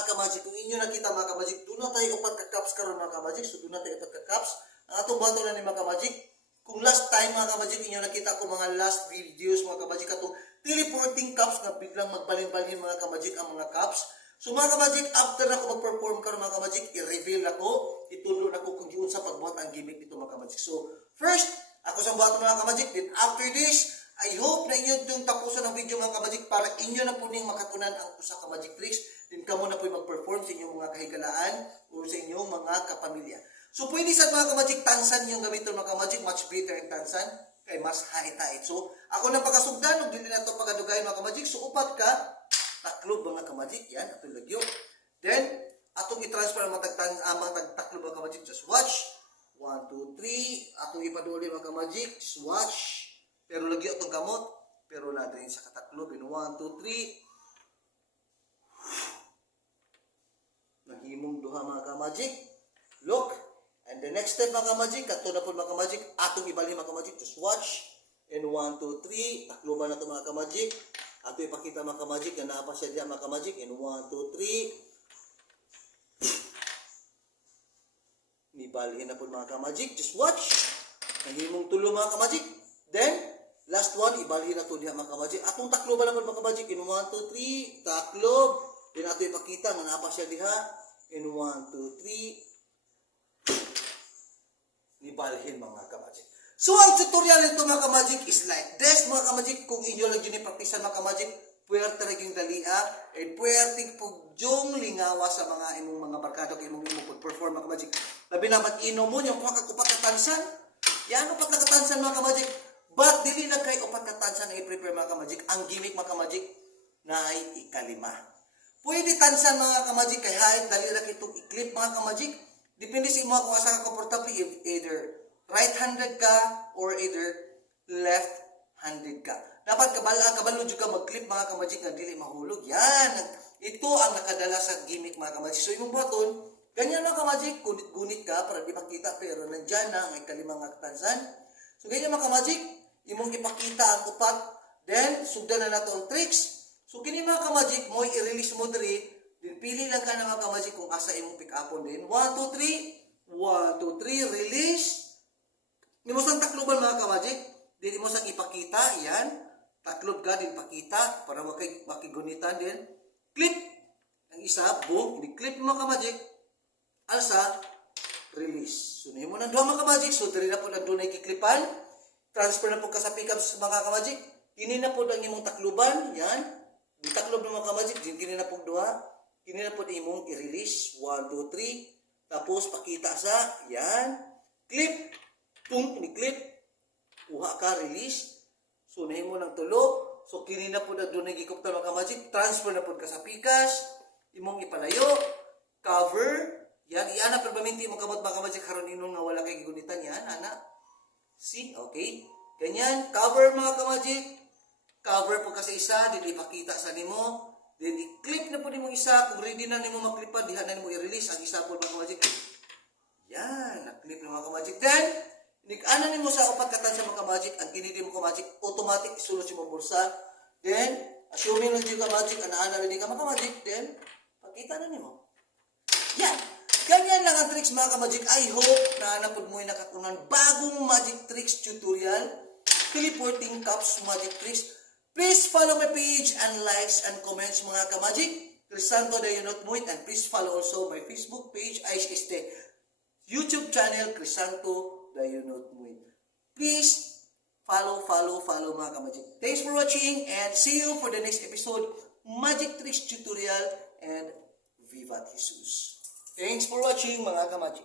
mga ka-magic. Kung inyo nakita mga ka-magic, doon na tayo upat ka-caps karon mga ka-magic. So doon na tayo upat ka-caps. Ang atong bato na ni mga ka-magic. Kung last time mga ka-magic, inyo nakita ko mga last videos mga ka-magic, atong teleporting caps na biglang magbalin-balin mga ka-magic ang mga caps. So mga ka-magic, after na ako mag-perform karon mga ka-magic, i-reveal ako, itulo na ko kung yun sa pagbuhat ang gimmick nito mga ka-magic. So first, ako sa buhat mga ka-magic, then after this, I hope na inyo itong tapusan ng video mga ka-magic para inyo na po ning makatunan ang usa ka magic tricks. Then kamo na po mag-perform sa inyong mga kahigalaan o sa inyong mga kapamilya. So pwede sa mga ka-magic tansan yung gamiton mga ka-magic, much better in tansan kay mas high-tight. So ako na pagkasugdan, ug dili na to pagadugayon mga ka-magic. So upat ka taklob mga ka-magic, yan atong lagyo. Then atong i-transfer ang matag taklob mga ka-magic. Just watch. 1 2 3, atong ipaduli mga ka-magic. Just watch. Pero lagi itong gamot. Pero na din sa kataklob. In 1, 2, 3. Nahimong duha mga ka-magic. Look. And the next step mga ka-magic. Kato na po mga ka-magic. Atong ibali mga ka-magic. Just watch. In 1, 2, 3. Takloban na ito mga ka-magic. Ato ipakita mga ka-magic. Na naapa siya diyan mga ka-magic. In 1, 2, 3. Nibalhin na po mga ka-magic. Just watch. Nahimong tulo mga ka-magic. Then, last one, ibalhin na ito diha mga ka-magic. Atong takloban na po mga ka-magic. In 1, 2, 3, taklob. Then ato ipakita nga naapa siya diha. In 1, 2, 3. Nibalhin mga ka-magic. So, ang tutorial nito mga ka-magic is like this mga ka-magic. Kung inyo lang yun i-practice mga ka-magic, puwerte naging dalia, and puwerte pugyong lingawa sa mga imong mga barkado kay imong perform mga ka-magic. Labi na mag-inom mo, yung kupat katansan. Yan, upat na katansan mga ka-magic. But, dili na kay upat katansan na i-prepare mga ka-magic. Ang gimmick mga ka-magic na ay ikalima. Pwede tansan mga ka-magic kay hait, dali na kitong i-clip mga ka-magic. Depende sa imo kung asa ka komportable, either right-handed ka or either left-handed ka. Dapat kabalo jud ka mag-clip mga ka-magic na dili mahulog. Yan. Ito ang nakadala sa gimmick mga ka-magic. So imong buhaton, ganyan mga ka-magic, gunit ka para di makita pero nandiyan na ang ikalimang katansan. So ganyan mga ka-magic, imong ipakita ang upat, then sugdan na nato ang tricks. So kini mga ka-magic mo i-release mo diri, then pili lang ka na mga ka-magic kung asa imong pick upon din. 1 2 3, 1 2 3, release. Nimo sang takloban mga ka-magic, then imo sang ipakita, yan. Taklob ka din pakita para makigunitan din. Clip ang isa, boom, i-clip mo mga ka-magic. Alsa, release. So nimo nang duha mga ka-magic, so diri na po na dunay kiklipan. Transfer na po ka sa pickup sa mga ka-magic. Kini na po ang imong takluban, yan. Di taklob ng mga ka-magic, kini na po duha. Kini na po imong i-release. 1, 2, 3. Tapos pakita sa, yan. Clip. Pum, ini-clip. Kuha ka, release. So nahimo nang tulo. So kini na po na doon nagikop na mga ka-magic. Transfer na po ka sa pikas. Imong ipalayo. Cover. Yan. Iyan na permanente imong kamot mga ka-magic. Karon inong nga wala kay gigunitan. Yan, ana. See? Okay. Ganyan. Cover mga ka-magic. Cover po kasi isa. Then ipakita sa nimo. Then i-clip na po nimo isa. Kung ready na nimo maklipan, diha na nimo i-release. Ang isa po mga ka-magic. Yan. Na-clip na mga ka-magic. Then, nik-ana nimo sa upat katan sa mga ka-magic. Ang kinidi mo ka-magic. Automatic isulod sa mga bulsa. Then, assuming lang yung ka-magic. Ana-ana rin ka mga ka-magic. Then, pakita na nimo. Yan. Ganyan lang ang tricks mga ka-magic. I hope na napod mo yung nakakunan bagong magic tricks tutorial. Teleporting cups magic tricks. Please follow my page and likes and comments mga ka-magic. Crisanto Dayunot Muit. And please follow also my Facebook page. Este YouTube channel Crisanto Dayunot Muit. Please follow mga ka-magic. Thanks for watching and see you for the next episode. Magic tricks tutorial and Vivat Jesus. Thanks for watching mga ka-magic.